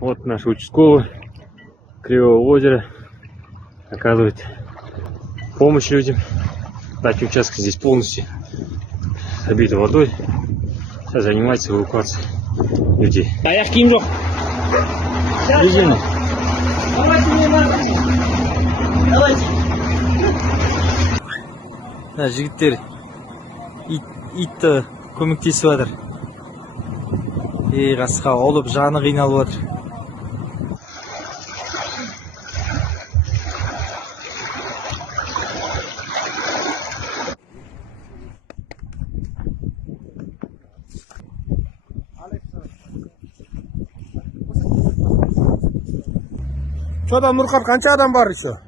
Вот наши участковые Кривого озера оказывает помощь людям. Дачный участок здесь полностью обита водой. Сейчас занимается эвакуацией людей. Аяқ киім жоқ. Резина. Жігіттер итті көмектесіп жатыр. Қасқа олып жаны қиналып жатыр. Содан Нұрқан қанша адам бар еще?